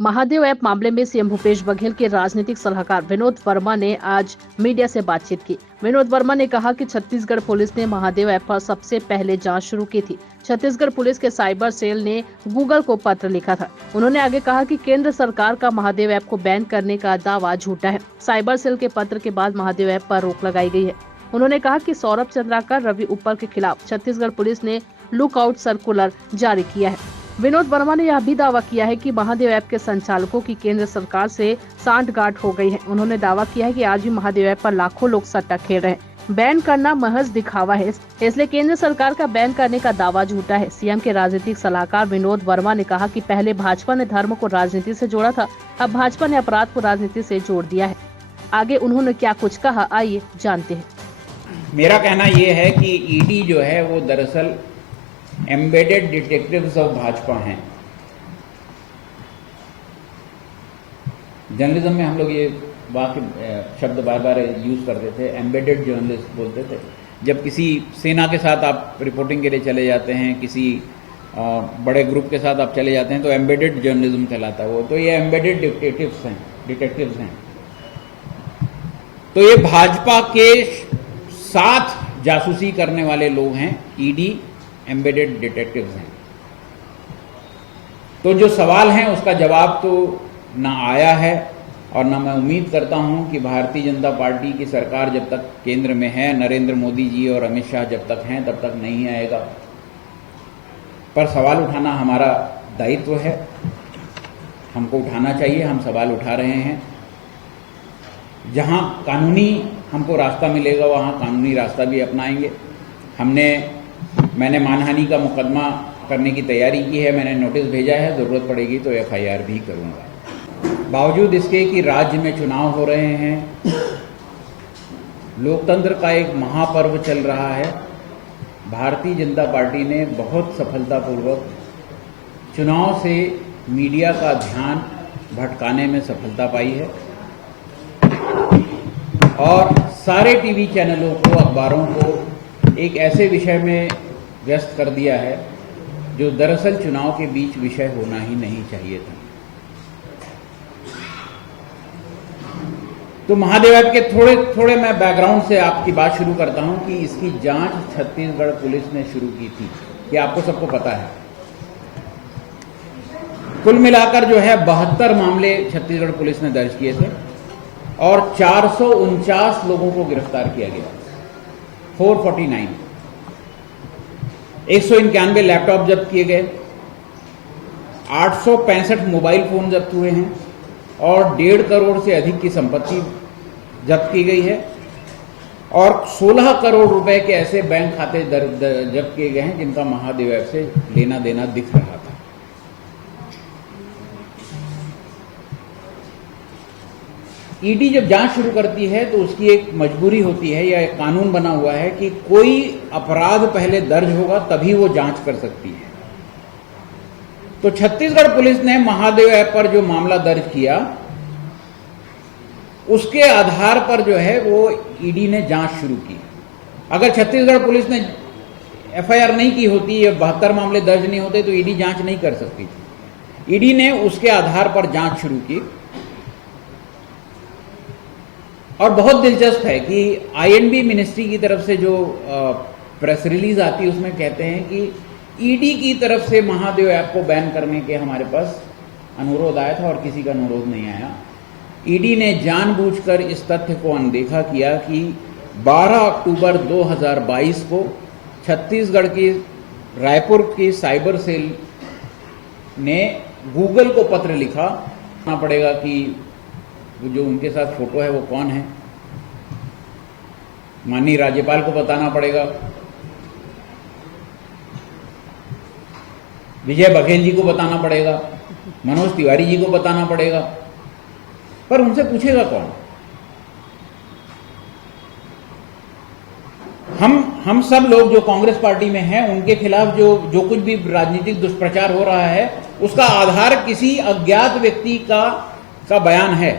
Mahadev app मामले में CM Bhupesh Baghel के राजनीतिक सलाहकार विनोद वर्मा ने आज मीडिया से बातचीत की। विनोद वर्मा ने कहा कि छत्तीसगढ़ पुलिस ने महादेव ऐप पर सबसे पहले जांच शुरू की थी। छत्तीसगढ़ पुलिस के साइबर सेल ने गूगल को पत्र लिखा था। उन्होंने आगे कहा कि केंद्र सरकार का महादेव ऐप को बैन करने का दावा झूठा है। साइबर सेल के पत्र के बाद महादेव ऐप पर रोक लगाई गई है। उन्होंने कहा कि सौरभ चंद्राकर, रवि उप्पर के खिलाफ छत्तीसगढ़ पुलिस ने लुकआउट सर्कुलर जारी किया है। विनोद वर्मा ने यह भी दावा किया है कि महादेव ऐप के संचालकों की केंद्र सरकार से सांठगांठ हो गई है। उन्होंने दावा किया है कि आज भी महादेव ऐप पर लाखों लोग सट्टा खेल रहे हैं। बैन करना महज दिखावा है, इसलिए केंद्र सरकार का बैन करने का दावा झूठा है। सीएम के राजनीतिक सलाहकार विनोद वर्मा ने कहा कि पहले भाजपा ने धर्म को राजनीति से जोड़ा था, अब भाजपा ने अपराध को राजनीति से जोड़ दिया है। आगे उन्होंने क्या कुछ कहा, आइए जानते हैं। मेरा कहना यह है कि ईडी जो है वो दरअसल एम्बेडेड डिटेक्टिव्स ऑफ भाजपा हैं। जर्नलिज्म में हम लोग ये वाक्य शब्द बार बार यूज करते थे, एम्बेडेड जर्नलिस्ट बोलते थे। जब किसी सेना के साथ आप रिपोर्टिंग के लिए चले जाते हैं, किसी बड़े ग्रुप के साथ आप चले जाते हैं, तो एम्बेडेड जर्नलिज्म कहलाता है वो। तो ये एम्बेडेड डिटेक्टिव्स हैं। तो ये भाजपा के साथ जासूसी करने वाले लोग हैं, ईडी एम्बेडेड डिटेक्टिव्स हैं। तो जो सवाल है उसका जवाब तो ना आया है और ना मैं उम्मीद करता हूं कि भारतीय जनता पार्टी की सरकार जब तक केंद्र में है, नरेंद्र मोदी जी और अमित शाह जब तक हैं, तब तक नहीं आएगा। पर सवाल उठाना हमारा दायित्व है, हमको उठाना चाहिए। हम सवाल उठा रहे हैं। जहां कानूनी हमको रास्ता मिलेगा वहां कानूनी रास्ता भी अपनाएंगे। मैंने मानहानि का मुकदमा करने की तैयारी की है, मैंने नोटिस भेजा है, जरूरत पड़ेगी तो एफआईआर भी करूंगा। बावजूद इसके कि राज्य में चुनाव हो रहे हैं, लोकतंत्र का एक महापर्व चल रहा है, भारतीय जनता पार्टी ने बहुत सफलतापूर्वक चुनाव से मीडिया का ध्यान भटकाने में सफलता पाई है और सारे टीवी चैनलों को, अखबारों को एक ऐसे विषय में व्यस्त कर दिया है जो दरअसल चुनाव के बीच विषय होना ही नहीं चाहिए था। तो महादेव ऐप के थोड़े मैं बैकग्राउंड से आपकी बात शुरू करता हूं कि इसकी जांच छत्तीसगढ़ पुलिस ने शुरू की थी, ये आपको सबको पता है। कुल मिलाकर जो है 72 मामले छत्तीसगढ़ पुलिस ने दर्ज किए थे और 449 लोगों को गिरफ्तार किया गया। 449, 191 लैपटॉप जब्त किए गए, 865 मोबाइल फोन जब्त हुए हैं और 1.5 करोड़ से अधिक की संपत्ति जब्त की गई है और 16 करोड़ रुपए के ऐसे बैंक खाते जब्त किए गए हैं जिनका महादेव ऐप से लेना देना दिख रहा था। ईडी जब जांच शुरू करती है तो उसकी एक मजबूरी होती है या एक कानून बना हुआ है कि कोई अपराध पहले दर्ज होगा तभी वो जांच कर सकती है। तो छत्तीसगढ़ पुलिस ने महादेव ऐप पर जो मामला दर्ज किया उसके आधार पर जो है वो ईडी ने जांच शुरू की। अगर छत्तीसगढ़ पुलिस ने एफआईआर नहीं की होती या 72 मामले दर्ज नहीं होते तो ईडी जांच नहीं कर सकती थी। ईडी ने उसके आधार पर जांच शुरू की और बहुत दिलचस्प है कि आईएनबी मिनिस्ट्री की तरफ से जो प्रेस रिलीज आती है उसमें कहते हैं कि ईडी की तरफ से महादेव ऐप को बैन करने के हमारे पास अनुरोध आया था और किसी का अनुरोध नहीं आया। ईडी ने जानबूझकर इस तथ्य को अनदेखा किया कि 12 अक्टूबर 2022 को छत्तीसगढ़ की रायपुर की साइबर सेल ने गूगल को पत्र लिखा। बताना पड़ेगा कि जो उनके साथ फोटो है वो कौन है, माननीय राज्यपाल को बताना पड़ेगा, विजय बघेल जी को बताना पड़ेगा, मनोज तिवारी जी को बताना पड़ेगा, पर उनसे पूछेगा कौन? हम सब लोग जो कांग्रेस पार्टी में हैं उनके खिलाफ जो कुछ भी राजनीतिक दुष्प्रचार हो रहा है उसका आधार किसी अज्ञात व्यक्ति का बयान है।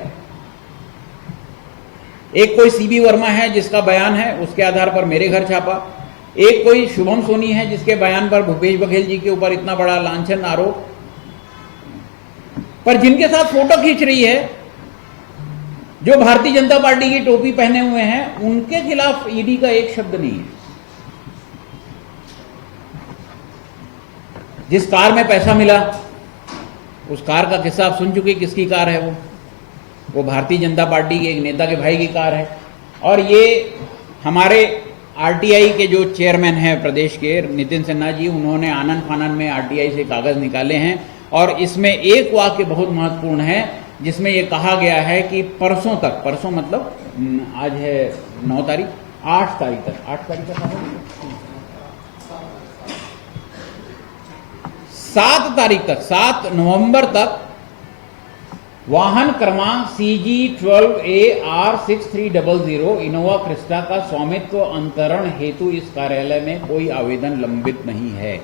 एक कोई सीबी वर्मा है जिसका बयान है, उसके आधार पर मेरे घर छापा। एक कोई शुभम सोनी है जिसके बयान पर भूपेश बघेल जी के ऊपर इतना बड़ा लांछन आरोप। पर जिनके साथ फोटो खींच रही है, जो भारतीय जनता पार्टी की टोपी पहने हुए हैं, उनके खिलाफ ईडी का एक शब्द नहीं है। जिस कार में पैसा मिला, उस कार का किस्सा आप सुन चुके, किसकी कार है वो भारतीय जनता पार्टी के एक नेता के भाई की कार है। और ये हमारे आरटीआई के जो चेयरमैन हैं प्रदेश के, नितिन सिन्हा जी, उन्होंने आनन फानन में आरटीआई से कागज निकाले हैं और इसमें एक वाक्य बहुत महत्वपूर्ण है, जिसमें ये कहा गया है कि परसों तक, परसों मतलब आज है 9 तारीख, 8 तारीख तक, 8 तारीख तक 7 तारीख तक, 7 नवंबर तक वाहन क्रमांक CG12AR6300 इनोवा क्रिस्टा का स्वामित्व अंतरण हेतु इस कार्यालय में कोई आवेदन लंबित नहीं है।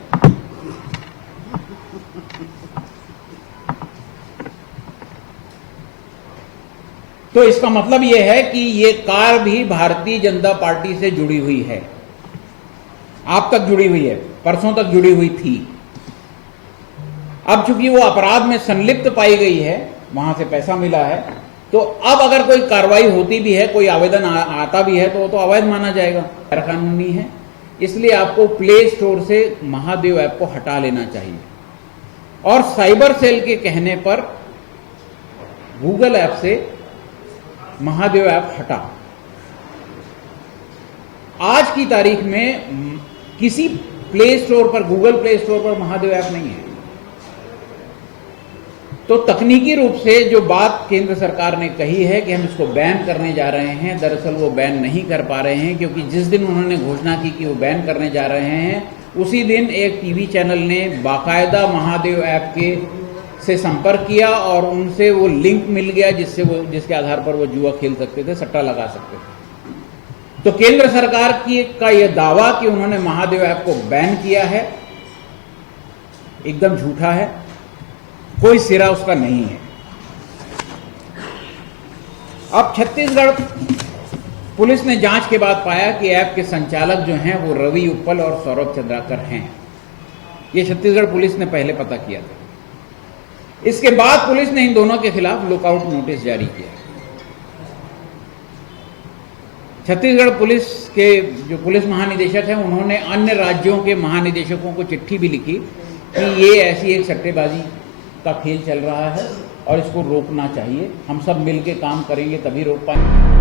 तो इसका मतलब यह है कि ये कार भी भारतीय जनता पार्टी से जुड़ी हुई है, आप तक जुड़ी हुई है, परसों तक जुड़ी हुई थी। अब चूंकि वो अपराध में संलिप्त पाई गई है, वहां से पैसा मिला है, तो अब अगर कोई कार्रवाई होती भी है, कोई आवेदन आता भी है, तो वो तो अवैध माना जाएगा, गैर कानूनी है। इसलिए आपको प्ले स्टोर से महादेव ऐप को हटा लेना चाहिए। और साइबर सेल के कहने पर गूगल ऐप से महादेव ऐप हटा। आज की तारीख में किसी प्ले स्टोर पर, गूगल प्ले स्टोर पर महादेव ऐप नहीं है। तो तकनीकी रूप से जो बात केंद्र सरकार ने कही है कि हम इसको बैन करने जा रहे हैं, दरअसल वो बैन नहीं कर पा रहे हैं, क्योंकि जिस दिन उन्होंने घोषणा की कि वो बैन करने जा रहे हैं, उसी दिन एक टीवी चैनल ने बाकायदा महादेव ऐप के से संपर्क किया और उनसे वो लिंक मिल गया जिसके आधार पर वो जुआ खेल सकते थे, सट्टा लगा सकते थे। तो केंद्र सरकार का यह दावा कि उन्होंने महादेव ऐप को बैन किया है, एकदम झूठा है, कोई सिरा उसका नहीं है। अब छत्तीसगढ़ पुलिस ने जांच के बाद पाया कि ऐप के संचालक जो हैं वो रवि उप्पल और सौरभ चंद्राकर हैं। ये छत्तीसगढ़ पुलिस ने पहले पता किया था। इसके बाद पुलिस ने इन दोनों के खिलाफ लुकआउट नोटिस जारी किया। छत्तीसगढ़ पुलिस के जो पुलिस महानिदेशक हैं, उन्होंने अन्य राज्यों के महानिदेशकों को चिट्ठी भी लिखी कि ये ऐसी एक सट्टेबाजी का खेल चल रहा है और इसको रोकना चाहिए, हम सब मिलकर काम करेंगे तभी रोक पाएंगे।